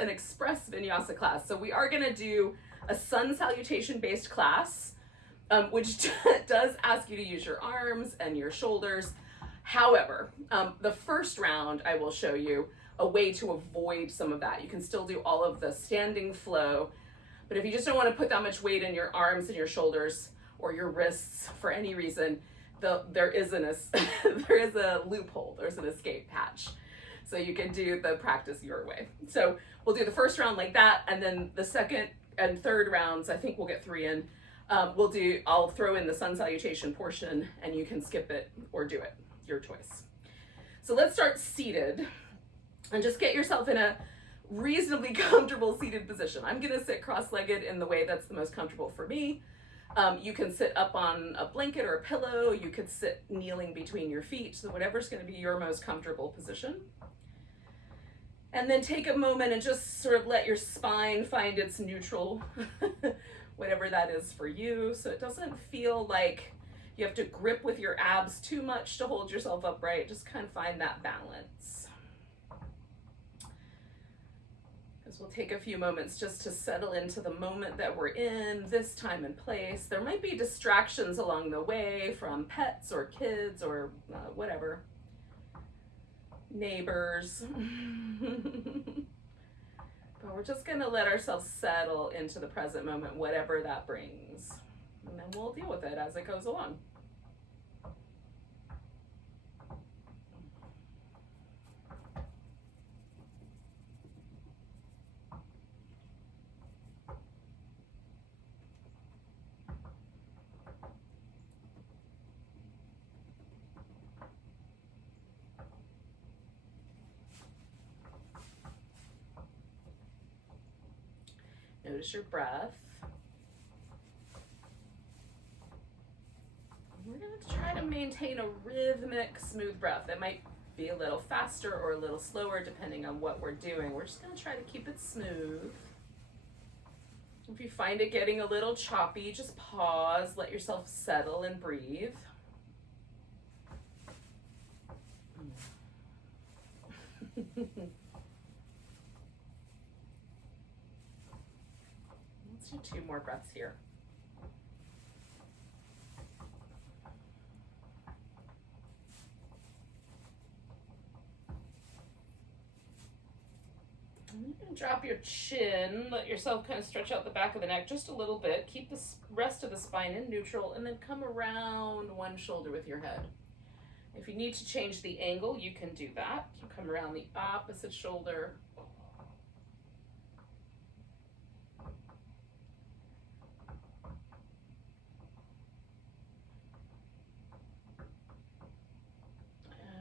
an express vinyasa class. So we are going to do a sun salutation based class, which does ask you to use your arms and your shoulders. However, the first round, I will show you a way to avoid some of that. You can still do all of the standing flow, but if you just don't want to put that much weight in your arms and your shoulders or your wrists for any reason, there is a loophole, there's an escape hatch. So you can do the practice your way. So we'll do the first round like that, and then the second and third rounds, I think we'll get 3 in. I'll throw in the sun salutation portion, and you can skip it or do it, your choice. So let's start seated, and just get yourself in a reasonably comfortable seated position. I'm gonna sit cross-legged in the way that's the most comfortable for me. You can sit up on a blanket or a pillow. You could sit kneeling between your feet. So whatever's gonna be your most comfortable position. And then take a moment and just sort of let your spine find its neutral, whatever that is for you. So it doesn't feel like you have to grip with your abs too much to hold yourself upright. Just kind of find that balance. We'll take a few moments just to settle into the moment that we're in, this time and place. There might be distractions along the way from pets or kids or whatever, neighbors. But we're just gonna let ourselves settle into the present moment, whatever that brings. And then we'll deal with it as it goes along. Notice your breath. We're going to try to maintain a rhythmic, smooth breath. It might be a little faster or a little slower depending on what we're doing. We're just going to try to keep it smooth. If you find it getting a little choppy, just pause, let yourself settle and breathe. Let's do 2 more breaths here. And you can drop your chin, let yourself kind of stretch out the back of the neck just a little bit. Keep the rest of the spine in neutral, and then come around one shoulder with your head. If you need to change the angle, you can do that. You come around the opposite shoulder.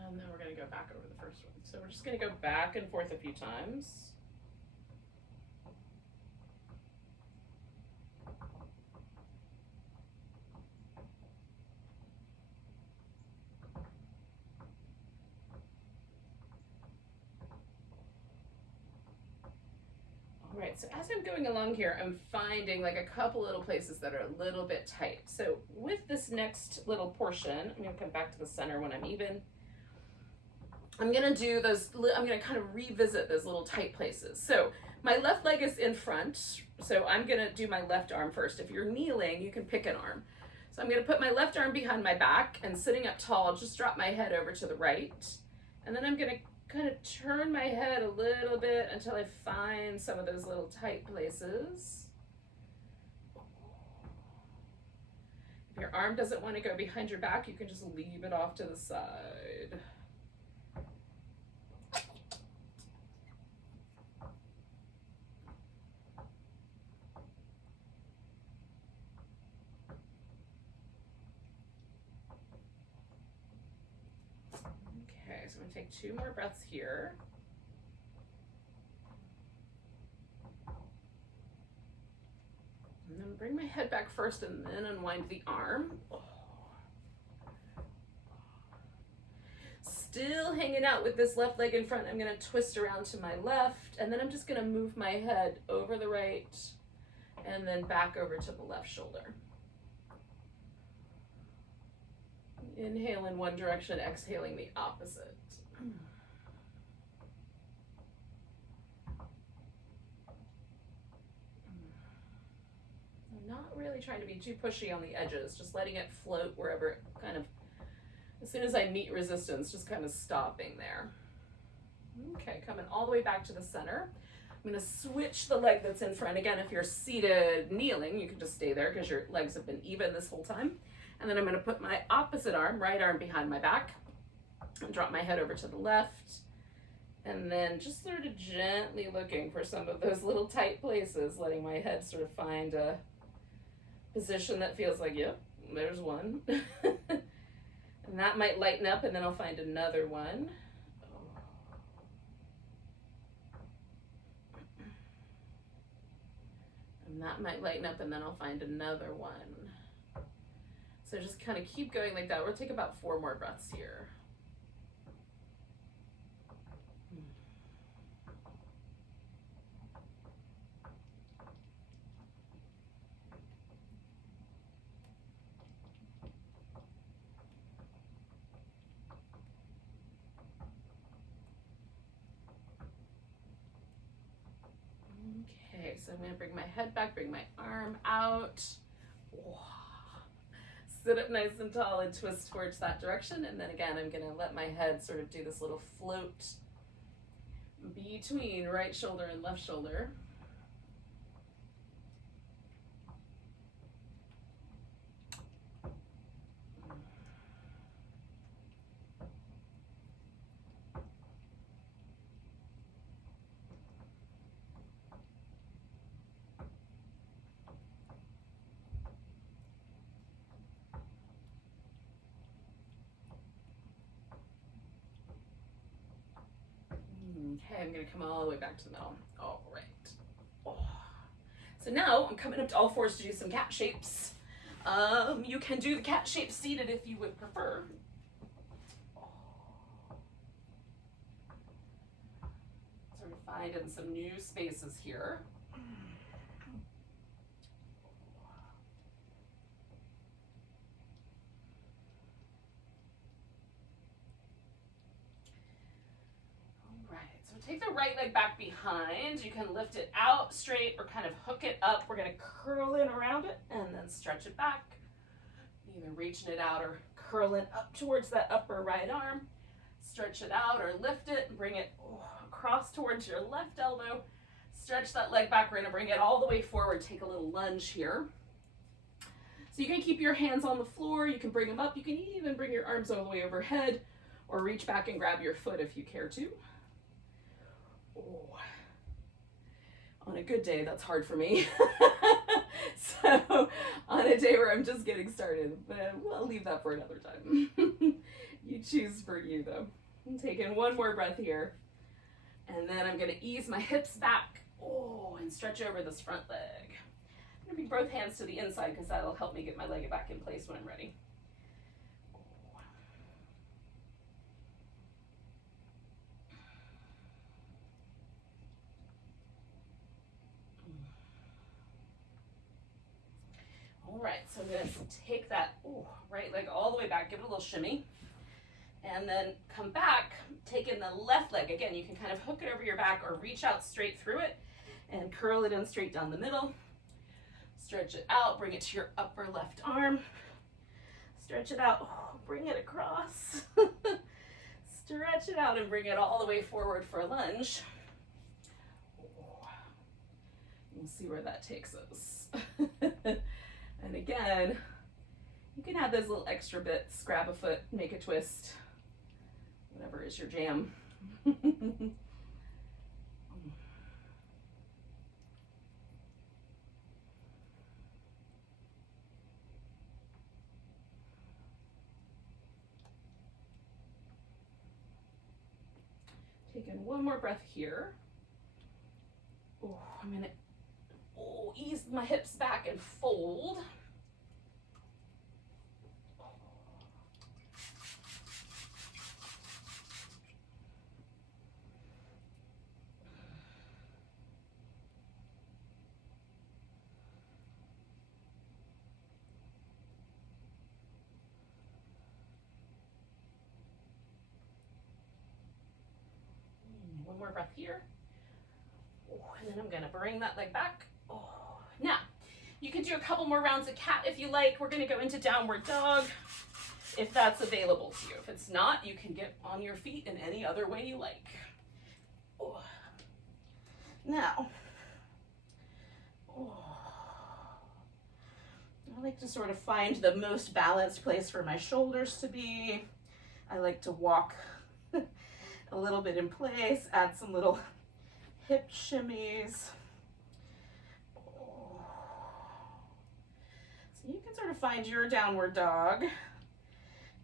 And then we're going to go back over the first one. So we're just going to go back and forth a few times. All right, so as I'm going along here, I'm finding like a couple little places that are a little bit tight. So with this next little portion, I'm going to come back to the center when I'm even. I'm going to do those, I'm going to kind of revisit those little tight places. So my left leg is in front, so I'm going to do my left arm first. If you're kneeling, you can pick an arm. So I'm going to put my left arm behind my back, and sitting up tall, just drop my head over to the right. And then I'm going to kind of turn my head a little bit until I find some of those little tight places. If your arm doesn't want to go behind your back, you can just leave it off to the side. So I'm going to take 2 more breaths here. And then bring my head back first and then unwind the arm. Still hanging out with this left leg in front. I'm going to twist around to my left, and then I'm just going to move my head over the right and then back over to the left shoulder. Inhale in one direction, exhaling the opposite. really trying to be too pushy on the edges, just letting it float wherever it kind of, as soon as I meet resistance, just kind of stopping there. Okay, coming all the way back to the center. I'm gonna switch the leg that's in front. Again, if you're seated kneeling, you can just stay there because your legs have been even this whole time. And then I'm gonna put my opposite arm, right arm behind my back, and drop my head over to the left. And then just sort of gently looking for some of those little tight places, letting my head sort of find a position that feels like, yep, there's one. And that might lighten up, and then I'll find another one. And that might lighten up, and then I'll find another one. So just kind of keep going like that. We'll take about 4 more breaths here. Okay, so I'm going to bring my head back, bring my arm out. Sit up nice and tall and twist towards that direction. And then again, I'm going to let my head sort of do this little float between right shoulder and left shoulder. Okay, I'm going to come all the way back to the middle. All right. Oh. So now I'm coming up to all fours to do some cat shapes. You can do the cat shape seated if you would prefer. Sort of finding some new spaces here. Take the right leg back behind. You can lift it out straight or kind of hook it up. We're going to curl in around it and then stretch it back. Either reaching it out or curling up towards that upper right arm. Stretch it out or lift it and bring it across towards your left elbow. Stretch that leg back. We're going to bring it all the way forward. Take a little lunge here. So you can keep your hands on the floor. You can bring them up. You can even bring your arms all the way overhead or reach back and grab your foot if you care to. Oh. On a good day, that's hard for me. So on a day where I'm just getting started, but we'll leave that for another time. You choose for you though. I'm taking one more breath here. And then I'm gonna ease my hips back. And stretch over this front leg. I'm gonna bring both hands to the inside because that'll help me get my leg back in place when I'm ready. All right, so I'm going to take that right leg all the way back, give it a little shimmy, and then come back, taking the left leg. Again, you can kind of hook it over your back or reach out straight through it and curl it in straight down the middle. Stretch it out, bring it to your upper left arm. Stretch it out, bring it across. Stretch it out and bring it all the way forward for a lunge. We'll see where that takes us. And again, you can add those little extra bits, grab a foot, make a twist, whatever is your jam. Taking one more breath here. I'm gonna ease my hips back and fold. One more breath here. And then I'm gonna bring that leg back. Now, You can do a couple more rounds of cat if you like. We're gonna go into downward dog if that's available to you. If it's not, you can get on your feet in any other way you like. Oh. Now, I like to sort of find the most balanced place for my shoulders to be. I like to walk a little bit in place, add some little hip shimmies. So you can sort of find your downward dog.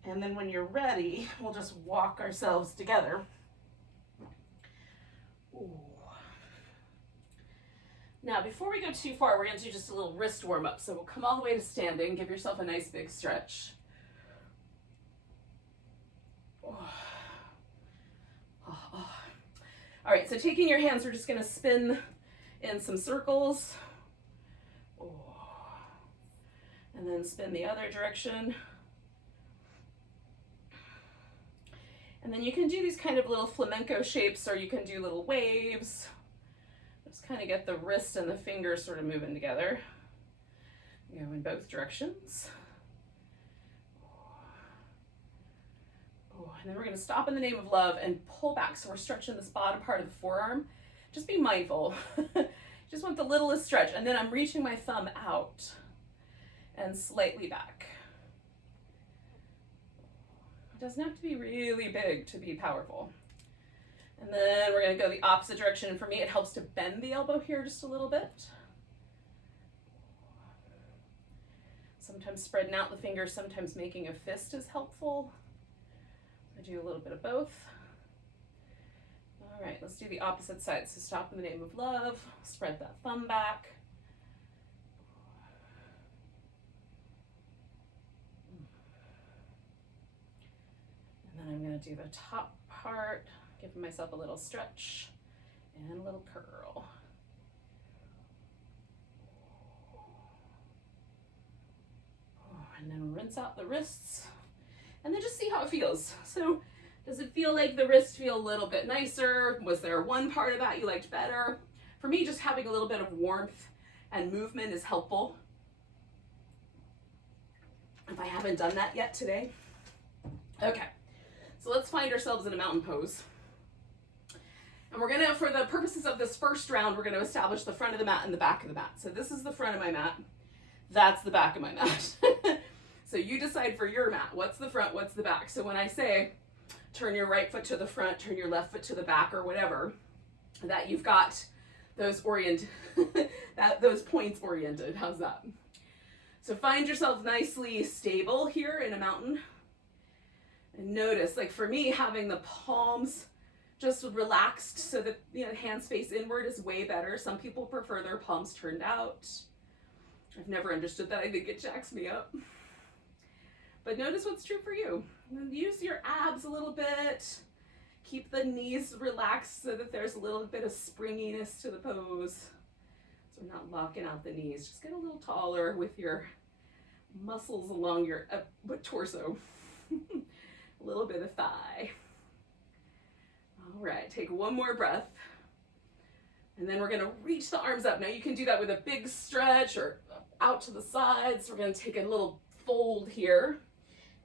And then when you're ready, we'll just walk ourselves together. Ooh. Now, before we go too far, we're going to do just a little wrist warm up. So we'll come all the way to standing. Give yourself a nice big stretch. Oh. Oh, oh. All right, so taking your hands, we're just going to spin in some circles. Oh. And then spin the other direction. And then you can do these kind of little flamenco shapes, or you can do little waves. Just kind of get the wrist and the fingers sort of moving together. Go in both directions. Oh, and then we're going to stop in the name of love and pull back. So we're stretching this bottom part of the forearm. Just be mindful. Just want the littlest stretch. And then I'm reaching my thumb out and slightly back. It doesn't have to be really big to be powerful. And then we're going to go the opposite direction. And for me, it helps to bend the elbow here just a little bit. Sometimes spreading out the fingers, sometimes making a fist is helpful. I do a little bit of both. All right, let's do the opposite side. So stop in the name of love, spread that thumb back. And then I'm going to do the top part. Giving myself a little stretch and a little curl. And then rinse out the wrists and then just see how it feels. So does it feel like the wrists feel a little bit nicer? Was there one part of that you liked better? For me, just having a little bit of warmth and movement is helpful. If I haven't done that yet today. Okay, so let's find ourselves in a mountain pose. And we're gonna, for the purposes of this first round, we're gonna establish the front of the mat and the back of the mat. So this is the front of my mat. That's the back of my mat. So you decide for your mat, what's the front, what's the back. So when I say, turn your right foot to the front, turn your left foot to the back or whatever, that you've got those those points oriented, how's that? So find yourself nicely stable here in a mountain. And notice, like for me, having the palms just relaxed so that, you know, hands face inward is way better. Some people prefer their palms turned out. I've never understood that. I think it jacks me up. But notice what's true for you. Use your abs a little bit. Keep the knees relaxed so that there's a little bit of springiness to the pose. So we're not locking out the knees. Just get a little taller with your muscles along your torso. A little bit of thigh. All right, take one more breath. And then we're gonna reach the arms up. Now you can do that with a big stretch or out to the sides. We're gonna take a little fold here.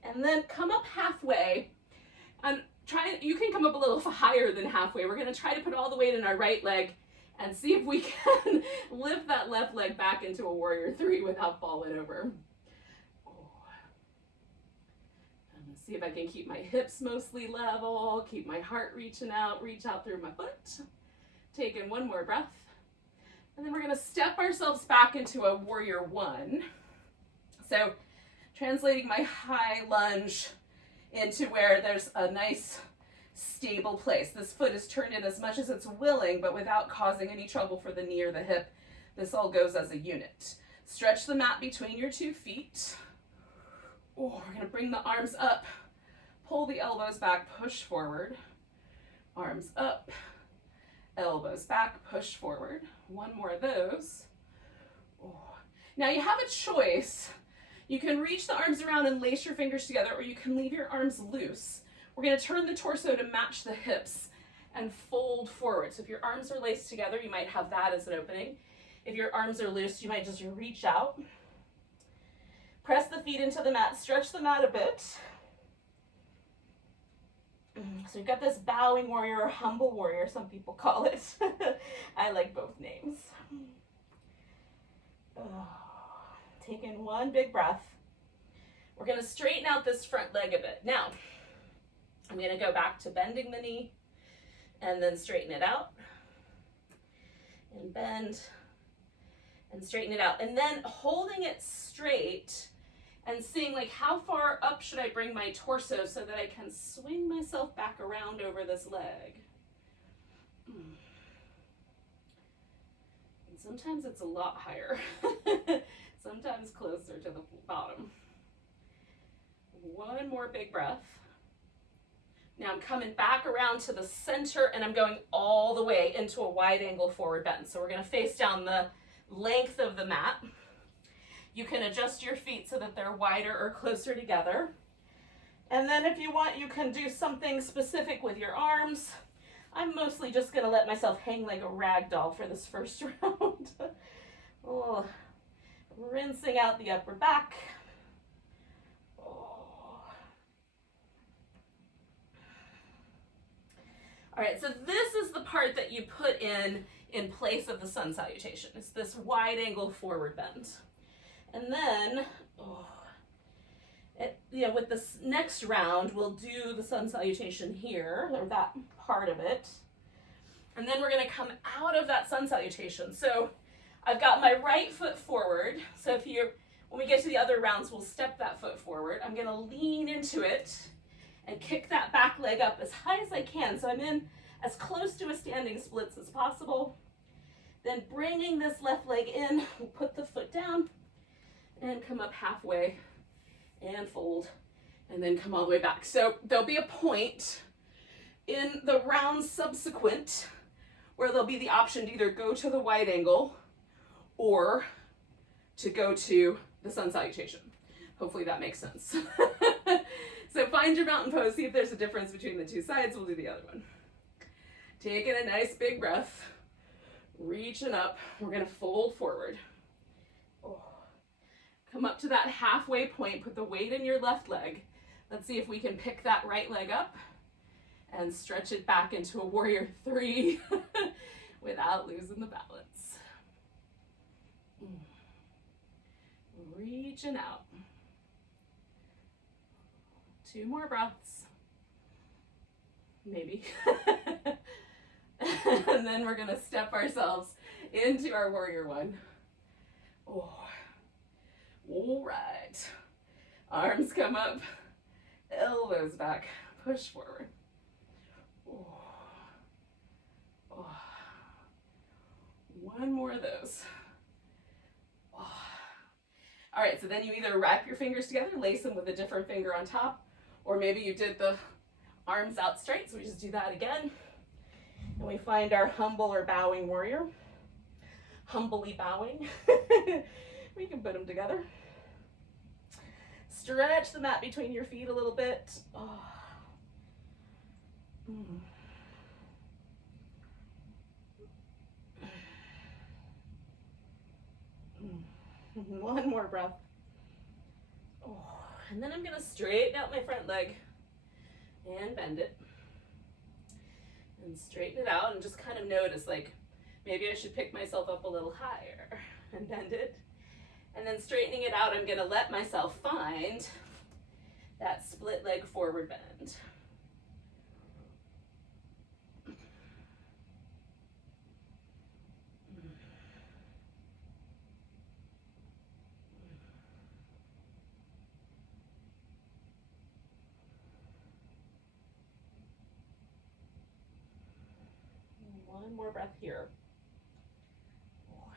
And then come up halfway. And you can come up a little higher than halfway. We're gonna try to put all the weight in our right leg and see if we can lift that left leg back into a warrior three without falling over. And see if I can keep my hips mostly level, keep my heart reaching out, reach out through my foot. Taking one more breath. And then we're gonna step ourselves back into a warrior one. So translating my high lunge into where there's a nice stable place. This foot is turned in as much as it's willing, but without causing any trouble for the knee or the hip. This all goes as a unit. Stretch the mat between your 2 feet. Oh, we're gonna bring the arms up, pull the elbows back, push forward. Arms up, elbows back, push forward. One more of those. Oh. Now you have a choice. You can reach the arms around and lace your fingers together, or you can leave your arms loose. We're going to turn the torso to match the hips and fold forward. So if your arms are laced together, you might have that as an opening. If your arms are loose, you might just reach out. Press the feet into the mat, stretch the mat a bit. So you've got this bowing warrior or humble warrior, some people call it. I like both names. Take in one big breath. We're going to straighten out this front leg a bit. Now, I'm going to go back to bending the knee and then straighten it out. And bend and straighten it out. And then holding it straight and seeing like how far up should I bring my torso so that I can swing myself back around over this leg. And sometimes it's a lot higher. Sometimes closer to the bottom. One more big breath. Now I'm coming back around to the center and I'm going all the way into a wide angle forward bend. So we're going to face down the length of the mat. You can adjust your feet so that they're wider or closer together. And then if you want, you can do something specific with your arms. I'm mostly just going to let myself hang like a rag doll for this first round. Oh, rinsing out the upper back. Oh. All right, so this is the part that you put in place of the sun salutation. It's this wide angle forward bend. And then, with this next round, we'll do the sun salutation here, or that part of it. And then we're going to come out of that sun salutation. So I've got my right foot forward. So when we get to the other rounds, we'll step that foot forward. I'm going to lean into it and kick that back leg up as high as I can. So I'm in as close to a standing splits as possible. Then bringing this left leg in, we'll put the foot down and come up halfway and fold and then come all the way back. So there'll be a point in the round subsequent where there'll be the option to either go to the wide angle or to go to the sun salutation. Hopefully that makes sense. So find your mountain pose, see if there's a difference between the two sides. We'll do the other one. Taking a nice big breath, reaching up. We're gonna fold forward. Come up to that halfway point, put the weight in your left leg. Let's see if we can pick that right leg up and stretch it back into a warrior 3 without losing the balance. Reaching out. 2 more breaths. Maybe. And then we're gonna step ourselves into our warrior 1. All right, arms come up, elbows back, push forward. One more of those. All right, so then you either wrap your fingers together, lace them with a different finger on top, or maybe you did the arms out straight, so we just do that again. And we find our humble or bowing warrior. Humbly bowing. We can put them together. Stretch the mat between your feet a little bit. One more breath. And then I'm going to straighten out my front leg and bend it. And straighten it out and just kind of notice, like, maybe I should pick myself up a little higher and bend it. And then straightening it out, I'm going to let myself find that split leg forward bend. One more breath here.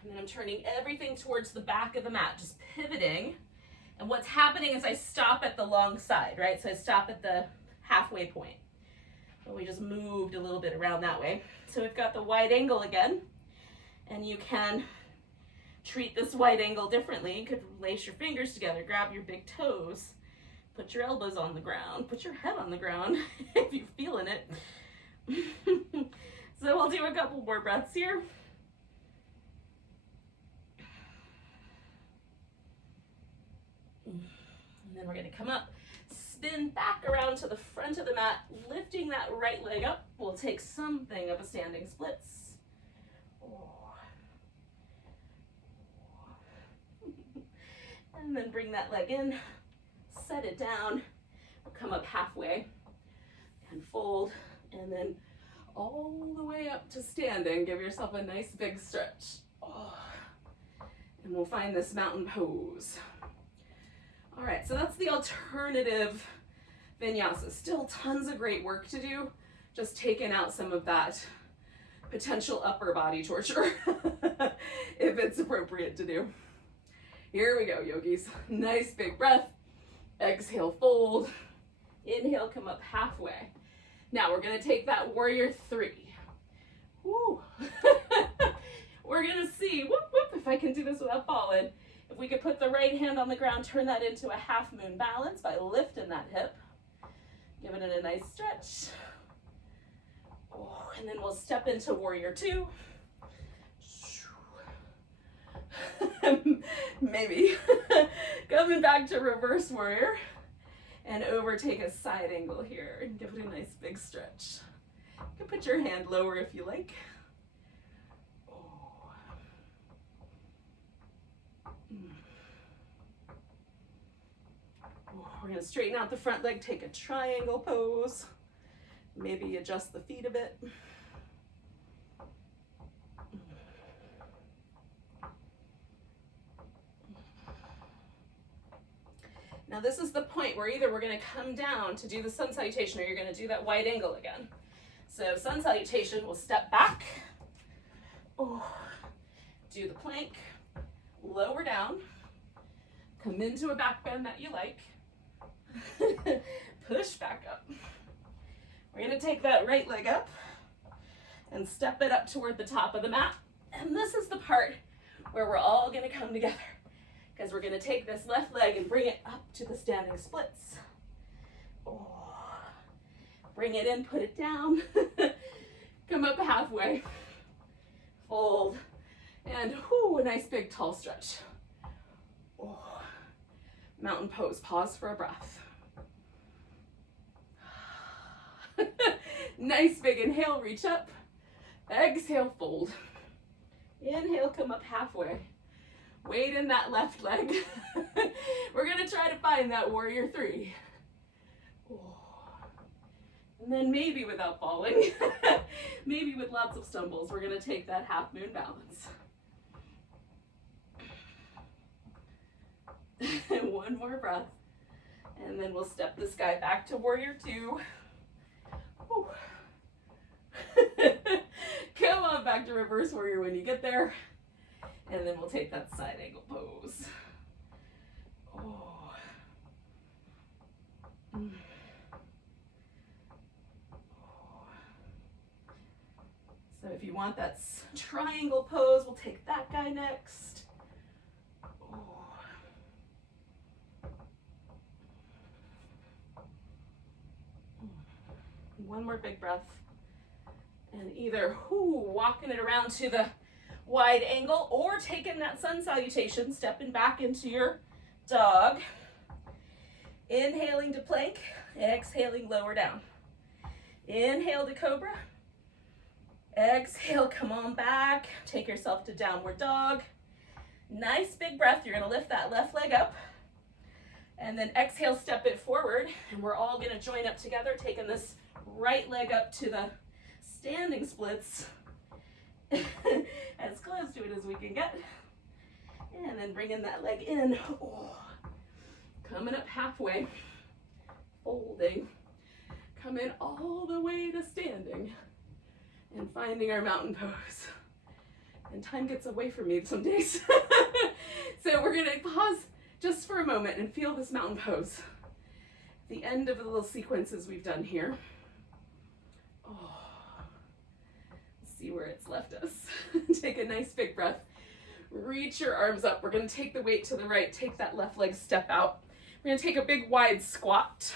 And then I'm turning everything towards the back of the mat, just pivoting. And what's happening is I stop at the long side, right? So I stop at the halfway point. And we just moved a little bit around that way. So we've got the wide angle again. And you can treat this wide angle differently. You could lace your fingers together, grab your big toes, put your elbows on the ground, put your head on the ground if you're feeling it. So we'll do a couple more breaths here. And then we're gonna come up, spin back around to the front of the mat, lifting that right leg up. We'll take something of a standing splits. And then bring that leg in, set it down. We'll come up halfway and fold, and then all the way up to standing. Give yourself a nice big stretch. And we'll find this mountain pose. All right, so that's the alternative vinyasa. Still tons of great work to do, just taking out some of that potential upper body torture if it's appropriate to do. Here we go, yogis. Nice big breath. Exhale, fold. Inhale, come up halfway. Now we're gonna take that warrior three. Woo. We're gonna see, whoop, whoop, if I can do this without falling. If we could put the right hand on the ground, turn that into a half moon balance by lifting that hip. Giving it a nice stretch. And then we'll step into warrior two. Maybe. Coming back to reverse warrior. And overtake a side angle here and give it a nice big stretch. You can put your hand lower if you like. We're gonna straighten out the front leg, take a triangle pose. Maybe adjust the feet a bit. Now this is the point where either we're gonna come down to do the sun salutation or you're gonna do that wide angle again. So sun salutation, we'll step back. Do the plank, lower down, come into a back bend that you like. Push back up. We're gonna take that right leg up and step it up toward the top of the mat. And this is the part where we're all gonna come together, because we're gonna take this left leg and bring it up to the standing splits. Bring it in, put it down. Come up halfway. Fold. And a nice big tall stretch. Mountain pose, pause for a breath. Nice big inhale, reach up. Exhale, fold. Inhale, come up halfway. Weight in that left leg. We're gonna try to find that warrior three. And then maybe without falling, maybe with lots of stumbles, we're gonna take that half moon balance. One more breath. And then we'll step this guy back to warrior two. Come on back to reverse warrior when you get there. And then we'll take that side angle pose. So if you want that triangle pose, we'll take that guy next. One more big breath. And either walking it around to the wide angle or taking that sun salutation, stepping back into your dog. Inhaling to plank, exhaling lower down. Inhale to cobra. Exhale, come on back. Take yourself to downward dog. Nice big breath. You're gonna lift that left leg up. And then exhale, step it forward. And we're all gonna join up together, taking this right leg up to the standing splits. As close to it as we can get. And then bringing that leg in. Coming up halfway. Folding. Coming all the way to standing. And finding our mountain pose. And time gets away from me some days. So we're gonna pause just for a moment and feel this mountain pose. The end of the little sequences we've done here. See where it's left us. Take a nice big breath. Reach your arms up. We're gonna take the weight to the right. Take that left leg, step out. We're gonna take a big wide squat.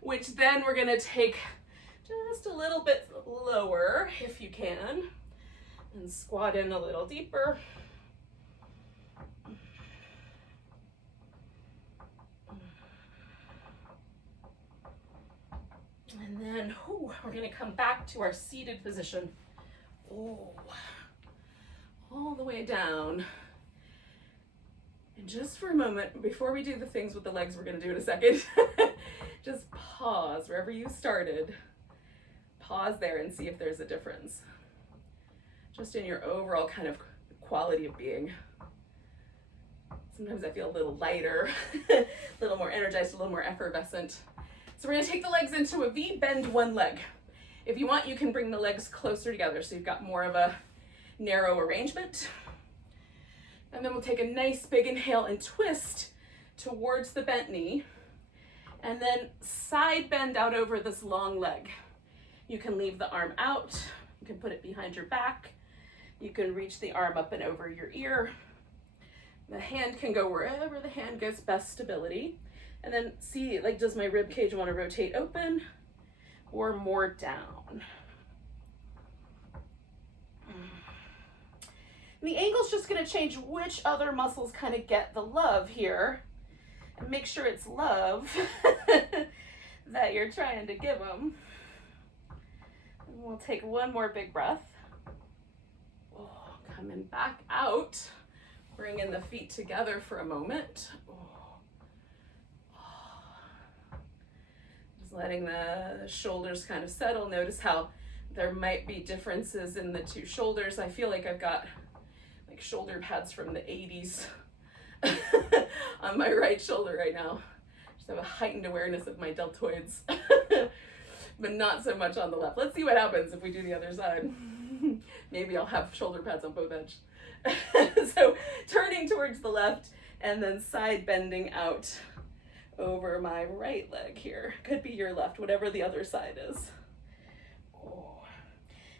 Which then we're gonna take just a little bit lower if you can. And squat in a little deeper. And then we're gonna come back to our seated position. All the way down. And just for a moment, before we do the things with the legs we're gonna do in a second, just pause wherever you started. Pause there and see if there's a difference. Just in your overall kind of quality of being. Sometimes I feel a little lighter, a little more energized, a little more effervescent. So we're gonna take the legs into a V, bend one leg. If you want, you can bring the legs closer together so you've got more of a narrow arrangement. And then we'll take a nice big inhale and twist towards the bent knee. And then side bend out over this long leg. You can leave the arm out. You can put it behind your back. You can reach the arm up and over your ear. The hand can go wherever the hand gives best stability. And then see, like, does my rib cage want to rotate open or more down? And the angle's just going to change which other muscles kind of get the love here. And make sure it's love that you're trying to give them. And we'll take one more big breath. Coming back out. Bringing the feet together for a moment. Just letting the shoulders kind of settle. Notice how there might be differences in the two shoulders. I feel like I've got like shoulder pads from the 80s on my right shoulder right now. Just have a heightened awareness of my deltoids, but not so much on the left. Let's see what happens if we do the other side. Maybe I'll have shoulder pads on both edges. So turning towards the left and then side bending out over my right leg here. Could be your left, whatever the other side is.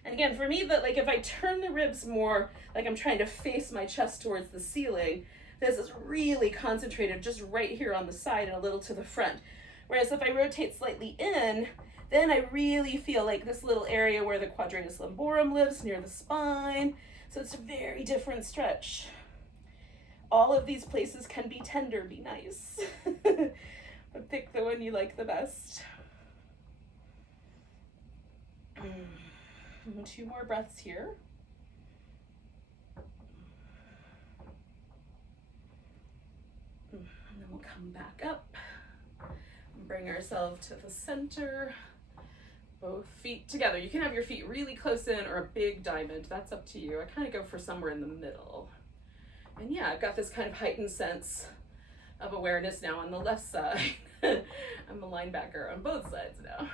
And again, for me, that like if I turn the ribs more, like I'm trying to face my chest towards the ceiling, this is really concentrated just right here on the side and a little to the front. Whereas if I rotate slightly in, then I really feel like this little area where the quadratus lumborum lives near the spine. So it's a very different stretch. All of these places can be tender, be nice. But pick the one you like the best. And 2 more breaths here. And then we'll come back up. Bring ourselves to the center. Both feet together. You can have your feet really close in or a big diamond. That's up to you. I kind of go for somewhere in the middle. And yeah, I've got this kind of heightened sense of awareness now on the left side. I'm a linebacker on both sides now.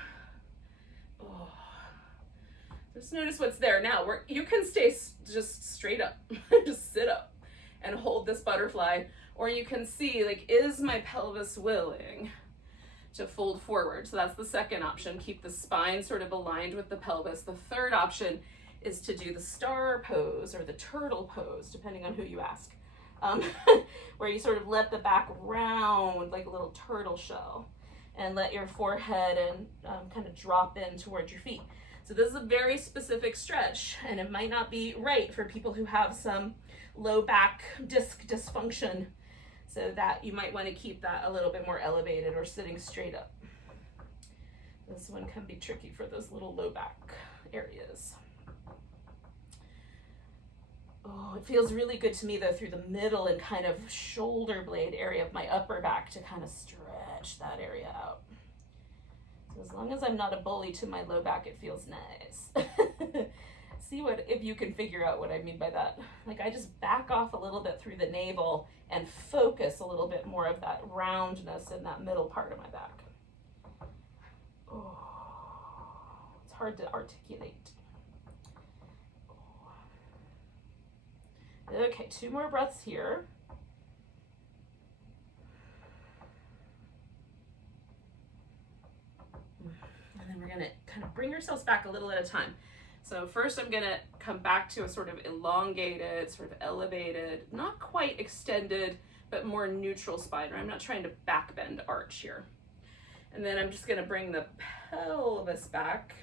Just notice what's there now. You can stay just straight up. Just sit up and hold this butterfly. Or you can see, like, is my pelvis willing to fold forward? So that's the second option. Keep the spine sort of aligned with the pelvis. The third option is to do the star pose or the turtle pose, depending on who you ask, where you sort of let the back round like a little turtle shell and let your forehead and kind of drop in towards your feet. So this is a very specific stretch, and it might not be right for people who have some low back disc dysfunction, so that you might want to keep that a little bit more elevated or sitting straight up. This one can be tricky for those little low back areas. It feels really good to me though through the middle and kind of shoulder blade area of my upper back to kind of stretch that area out. So as long as I'm not a bully to my low back, it feels nice. See if you can figure out what I mean by that. Like I just back off a little bit through the navel and focus a little bit more of that roundness in that middle part of my back. It's hard to articulate. Okay, 2 more breaths here. And then we're gonna kind of bring ourselves back a little at a time. So first I'm gonna come back to a sort of elongated, sort of elevated, not quite extended, but more neutral spine. I'm not trying to back bend arch here. And then I'm just gonna bring the pelvis back.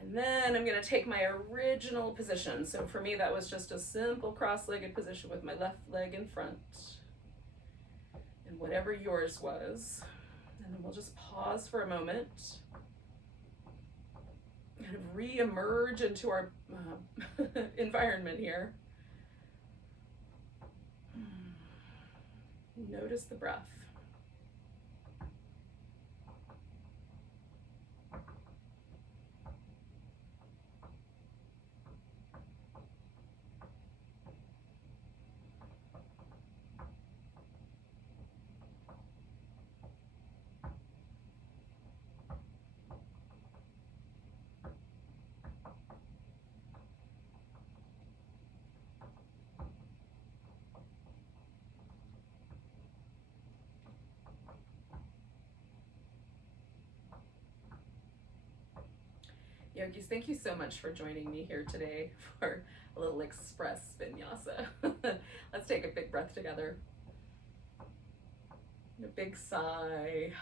And then I'm gonna take my original position. So for me, that was just a simple cross-legged position with my left leg in front. And whatever yours was. And then we'll just pause for a moment, kind of re-emerge into our environment here. Notice the breath. Yogis, thank you so much for joining me here today for a little express vinyasa. Let's take a big breath together. A big sigh.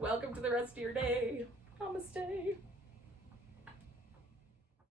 Welcome to the rest of your day. Namaste.